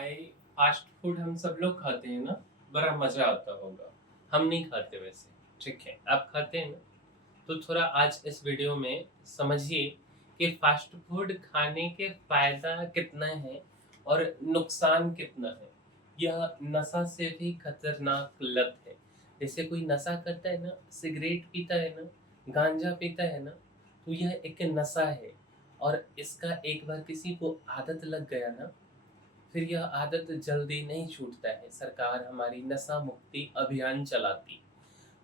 भाई, fast food हम सब लोग खाते हैं ना। बड़ा मजा आता होगा। हम नहीं खाते वैसे। ठीक है, आप खाते हैं ना। तो थोड़ा आज इस वीडियो में समझिए कि फास्ट फूड खाने के फायदा कितना है और नुकसान कितना है। यह नशा से भी खतरनाक लत है। जैसे कोई नशा करता है ना, सिगरेट पीता है ना, गांजा पीता है ना, तो यह एक नशा है। और इसका एक बार किसी को आदत लग गया ना, फिर यह आदत जल्दी नहीं छूटता है। सरकार हमारी नशा मुक्ति अभियान चलाती।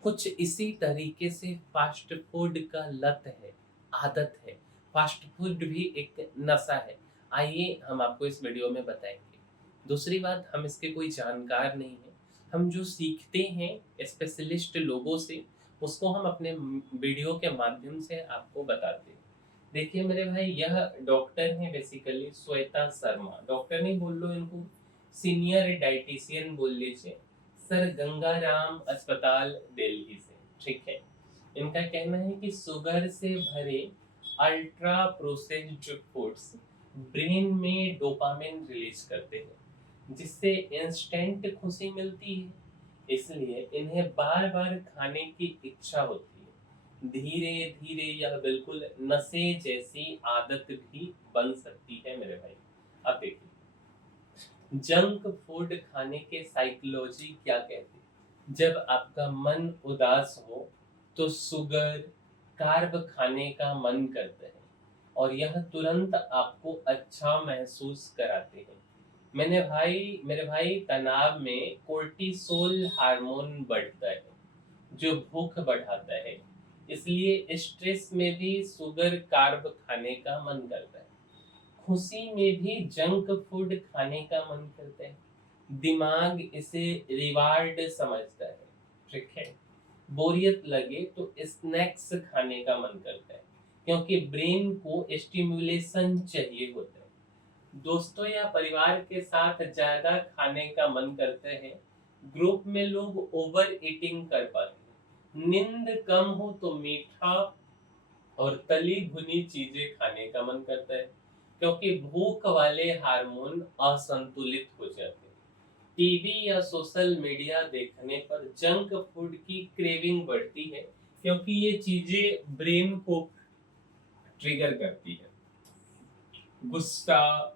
कुछ इसी तरीके से फास्ट फूड का लत है, आदत है। फास्ट फूड भी एक नशा है। आइए हम आपको इस वीडियो में बताएंगे। दूसरी बात, हम इसके कोई जानकार नहीं हैं। हम जो सीखते हैं स्पेशलिस्ट लोगों से, उसको हम अपने वीडियो के माध्यम से आपको बताते हैं। देखिए मेरे भाई, यह डॉक्टर हैं बेसिकली, श्वेता शर्मा। डॉक्टर नहीं बोल लो इनको, सीनियर डाइटिशियन बोल लीजिए। सर गंगाराम अस्पताल दिल्ली से। ठीक है। इनका कहना है कि शुगर से भरे अल्ट्रा प्रोसेस्ड फूड्स ब्रेन में डोपामिन रिलीज करते हैं, जिससे इंस्टेंट खुशी मिलती है। इसलिए इन्हें बार बार खाने की इच्छा होती है। धीरे धीरे यह बिल्कुल नशे जैसी आदत भी बन सकती है मेरे भाई। अब देखिए, जंक फूड खाने के साइकोलॉजी क्या कहती है। जब आपका मन उदास हो तो शुगर, कार्ब खाने का मन करता है, और यह तुरंत आपको अच्छा महसूस कराते हैं। मेरे भाई तनाव में कोर्टिसोल हार्मोन बढ़ता है, जो भूख बढ़ाता है। इसलिए स्ट्रेस में भी शुगर, कार्ब खाने का मन करता है। खुशी में भी जंक फूड खाने का मन करता है। दिमाग इसे रिवार्ड समझता है। ठीक है। बोरियत लगे तो स्नैक्स खाने का मन करता है, क्योंकि ब्रेन को स्टिमुलेशन चाहिए होता है। दोस्तों या परिवार के साथ ज्यादा खाने का मन करता है। ग्रुप में लोग ओवर ईटिंग कर पाते हैं। नींद कम हो तो मीठा और तली भुनी चीजें खाने का मन करता है, क्योंकि भूख वाले हार्मोन असंतुलित हो जाते हैं। टीवी या सोशल मीडिया देखने पर जंक फूड की क्रेविंग बढ़ती है, क्योंकि ये चीजें ब्रेन को ट्रिगर करती है। गुस्सा,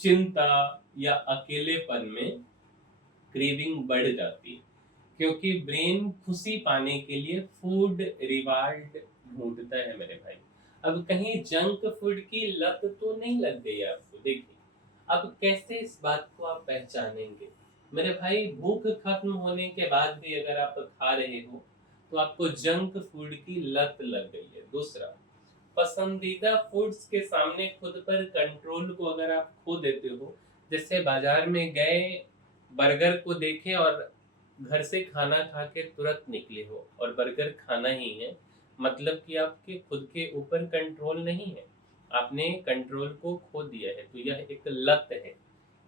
चिंता या अकेलेपन में क्रेविंग बढ़ जाती है, क्योंकि ब्रेन खुशी पाने के लिए फूड रिवार्ड ढूंढता है मेरे भाई। अब कहीं जंक फूड की लत तो नहीं लग गई आपको। देखिए, अब कैसे इस बात को आप पहचानेंगे। मेरे भाई, भूख खत्म होने के बाद भी अगर आप खा रहे हो तो आपको जंक फूड की लत लग गई है। दूसरा, पसंदीदा फूड्स के सामने खुद पर कंट्रोल को अगर आप खो देते हो। जैसे बाजार में गए, बर्गर को देखे और घर से खाना खा के तुरंत निकले हो और बर्गर खाना ही है, मतलब कि आपके खुद के ऊपर कंट्रोल नहीं है। आपने कंट्रोल को खो दिया है, तो यह एक लत है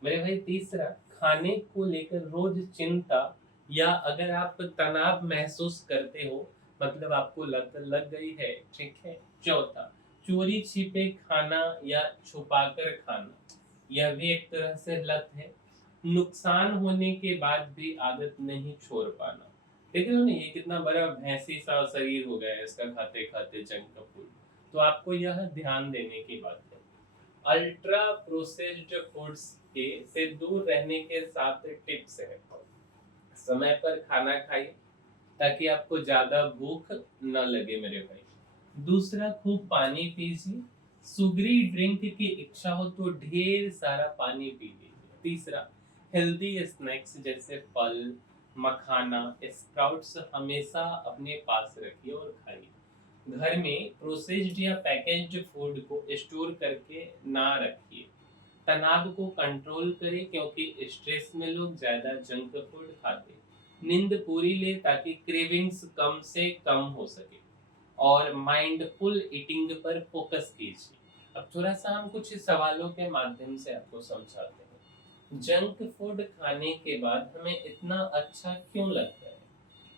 मेरे भाई। तीसरा, खाने को लेकर रोज चिंता या अगर आप तनाव महसूस करते हो, मतलब आपको लत लग गई है। ठीक है। चौथा, चोरी छिपे खाना या छुपाकर खाना, यह भी एक तरह से लत है। नुकसान होने के बाद भी आदत नहीं छोड़ पाना। देख रहे हो ना, ये कितना बड़ा भैंसी सा शरीर हो गया है इसका, खाते खाते जंक फूड। तो आपको यह ध्यान देने की बात है। अल्ट्रा प्रोसेस्ड फूड्स के से दूर रहने के साथ टिप्स है। समय पर खाना खाइए, ताकि आपको ज्यादा भूख न लगे मेरे भाई। दूसरा, खूब पानी पीजिए। सुगरी ड्रिंक की इच्छा हो तो ढेर सारा पानी पी लीजिए। तीसरा, हेल्दी स्नैक्स जैसे फल, मखाना, स्प्राउट्स हमेशा अपने पास रखिए और खाइए। घर में प्रोसेस्ड या पैकेज्ड फूड को स्टोर करके ना रखिए। तनाव को कंट्रोल करें, क्योंकि स्ट्रेस में लोग ज्यादा जंक फूड खाते हैं। नींद पूरी ले, ताकि क्रेविंग्स कम से कम हो सके। और माइंडफुल ईटिंग पर फोकस कीजिए। अब थोड़ा सा हम कुछ सवालों के माध्यम से आपको समझाते हैं। जंक फूड खाने के बाद हमें इतना अच्छा क्यों लगता है।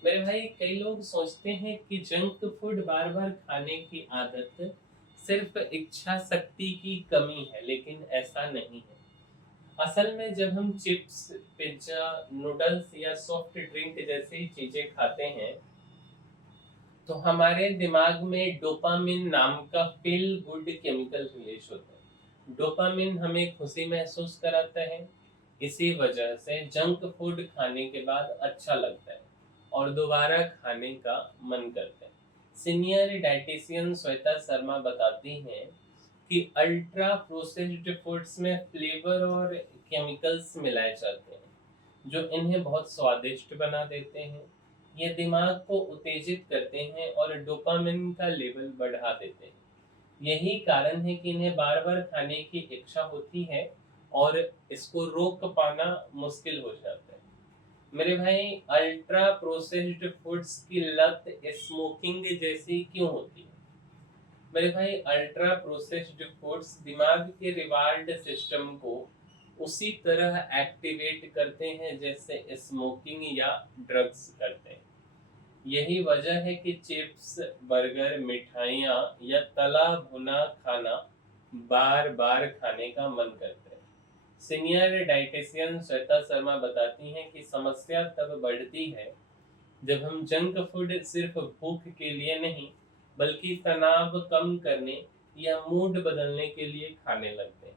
मेरे भाई, कई लोग सोचते हैं कि जंक फूड बार बार खाने की आदत सिर्फ इच्छा शक्ति की कमी है, लेकिन ऐसा नहीं है। असल में जब हम चिप्स, पिज्जा, नूडल्स या सॉफ्ट ड्रिंक जैसी चीजें खाते हैं तो हमारे दिमाग में डोपामिन नाम का फील गुड केमिकल रिलीज होता है। डोपामिन हमें खुशी महसूस कराता है। इसी वजह से जंक फूड खाने के बाद अच्छा लगता है और दोबारा खाने का मन करता है। सीनियर डाइटिशियन श्वेता शर्मा बताती हैं कि अल्ट्रा प्रोसेस्ड फूड्स में फ्लेवर और केमिकल्स मिलाए जाते हैं जो इन्हें बहुत स्वादिष्ट बना देते हैं। ये दिमाग को उत्तेजित करते हैं और डोपामिन का लेवल बढ़ा देते हैं। यही कारण है कि इन्हें बार बार खाने की इच्छा होती है और इसको रोक पाना मुश्किल हो जाता है। मेरे भाई, अल्ट्रा प्रोसेस्ड फूड्स की लत स्मोकिंग जैसी क्यों होती है? मेरे भाई, अल्ट्रा प्रोसेस्ड फूड्स दिमाग के रिवार्ड सिस्टम को उसी तरह एक्टिवेट करते हैं जैसे स्मोकिंग या ड्रग्स करते हैं। यही वजह है कि चिप्स, बर्गर, मिठाइयाँ या तला भुना खाना बार बार खाने का मन करता है। सीनियर डाइटिशियन श्वेता शर्मा बताती हैं कि समस्या तब बढ़ती है जब हम जंक फूड सिर्फ भूख के लिए नहीं बल्कि तनाव कम करने या मूड बदलने के लिए खाने लगते हैं।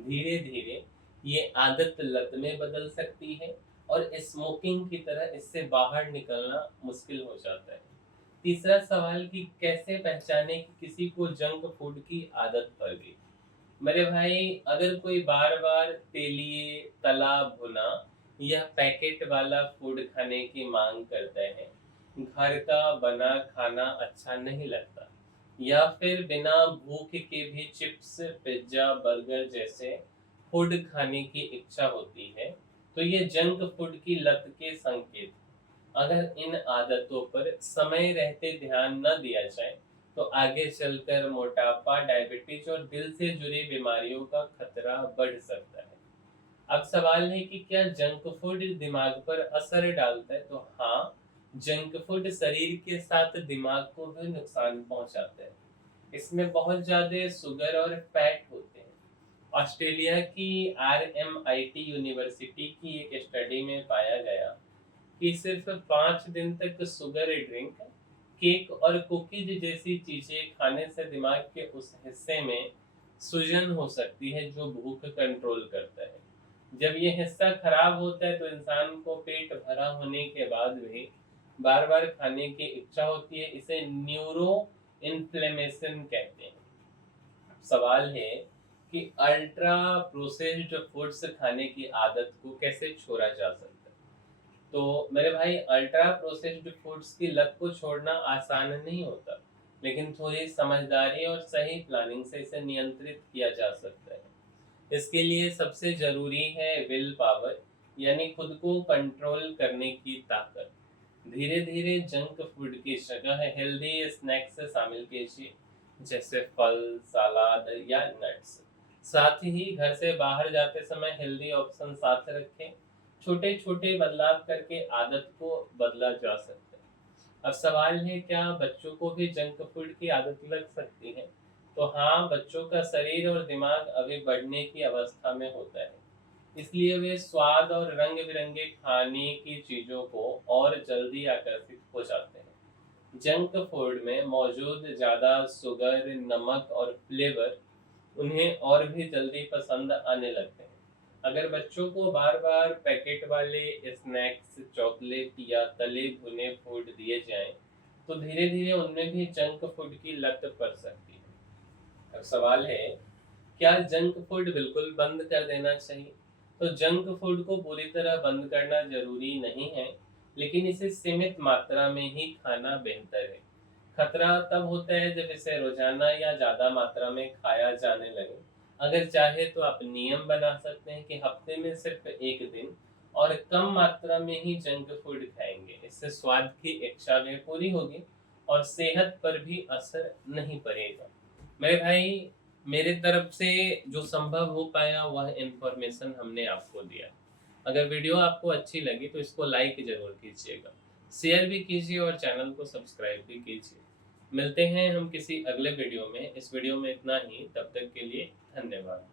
धीरे धीरे ये आदत लत में बदल सकती है और स्मोकिंग की तरह इससे बाहर निकलना मुश्किल हो जाता है। तीसरा सवाल कि कैसे पहचाने कि किसी को जंक फूड की आदत पड़ गई। मेरे भाई, अगर कोई बार बार तेलिए, तला भुना या पैकेट वाला फूड खाने की मांग करता है, घर का बना खाना अच्छा नहीं लगता, या फिर बिना भूख के भी चिप्स, पिज्जा, बर्गर जैसे फूड खाने की इच्छा होती है, तो ये जंक फूड की लत के संकेत। अगर इन आदतों पर समय रहते ध्यान न दिया जाए तो आगे चलकर मोटापा, डायबिटीज और दिल से जुड़ी बीमारियों का खतरा बढ़ सकता है। अब सवाल है कि क्या जंक फूड दिमाग पर असर डालता है? तो हाँ, जंक फूड शरीर के साथ दिमाग को भी नुकसान पहुंचाता है। इसमें बहुत ज्यादा शुगर और फैट होते हैं। ऑस्ट्रेलिया की RMIT यूनिवर्सिटी की एक स्टडी में पाया गया कि सिर्फ 5 दिन तक शुगर ड्रिंक, केक और कुकीज जैसी चीजें खाने से दिमाग के उस हिस्से में सूजन हो सकती है जो भूख कंट्रोल करता है। जब ये हिस्सा खराब होता है तो इंसान को पेट भरा होने के बाद भी बार बार खाने की इच्छा होती है। इसे न्यूरो इन्फ्लेमेशन कहते हैं। सवाल है कि अल्ट्रा प्रोसेस्ड फूड्स खाने की आदत को कैसे छोड़ा जा सकता है? तो मेरे भाई, अल्ट्रा प्रोसेस्ड फूड्स की लत को छोड़ना आसान नहीं होता, लेकिन थोड़ी समझदारी और सही प्लानिंग से इसे नियंत्रित किया जा सकता है। इसके लिए सबसे जरूरी है विल पावर, यानी खुद को कंट्रोल करने की ताकत। धीरे धीरे जंक फूड की जगह हेल्दी स्नैक्स शामिल कीजिए, जैसे फल, सलाद या नट्स। साथ ही घर से बाहर जाते समय हेल्दी ऑप्शन साथ रखें। छोटे छोटे बदलाव करके आदत को बदला जा सकता है। अब सवाल है, क्या बच्चों को भी जंक फूड की आदत लग सकती है? तो हाँ, बच्चों का शरीर और दिमाग अभी बढ़ने की अवस्था में होता है, इसलिए वे स्वाद और रंग बिरंगे खाने की चीजों को और जल्दी आकर्षित हो जाते हैं। जंक फूड में मौजूद ज्यादा शुगर, नमक और फ्लेवर उन्हें और भी जल्दी पसंद आने लगते हैं। अगर बच्चों को बार बार पैकेट वाले स्नैक्स, चॉकलेट या तले भुने फूड दिए जाएं, तो धीरे धीरे उनमें भी जंक फूड की लत पड़ सकती है। अब सवाल है, क्या जंक फूड बिल्कुल बंद कर देना चाहिए? तो जंक फूड को पूरी तरह बंद करना जरूरी नहीं है, लेकिन इसे सीमित मात्रा में ही खाना बेहतर है। खतरा तब होता है जब इसे रोजाना या ज्यादा मात्रा में खाया जाने लगे। अगर चाहे तो आप नियम बना सकते हैं कि हफ्ते में सिर्फ एक दिन और कम मात्रा में ही जंक फूड खाएंगे। इससे स्वाद की इच्छा भी पूरी होगी और सेहत पर भी असर नहीं पड़ेगा। मेरे भाई, मेरे तरफ से जो संभव हो पाया वह इन्फॉर्मेशन हमने आपको दिया। अगर वीडियो आपको अच्छी लगी तो इसको लाइक ज़रूर कीजिएगा, शेयर भी कीजिए और चैनल को सब्सक्राइब भी कीजिए। मिलते हैं हम किसी अगले वीडियो में। इस वीडियो में इतना ही, तब तक के लिए धन्यवाद।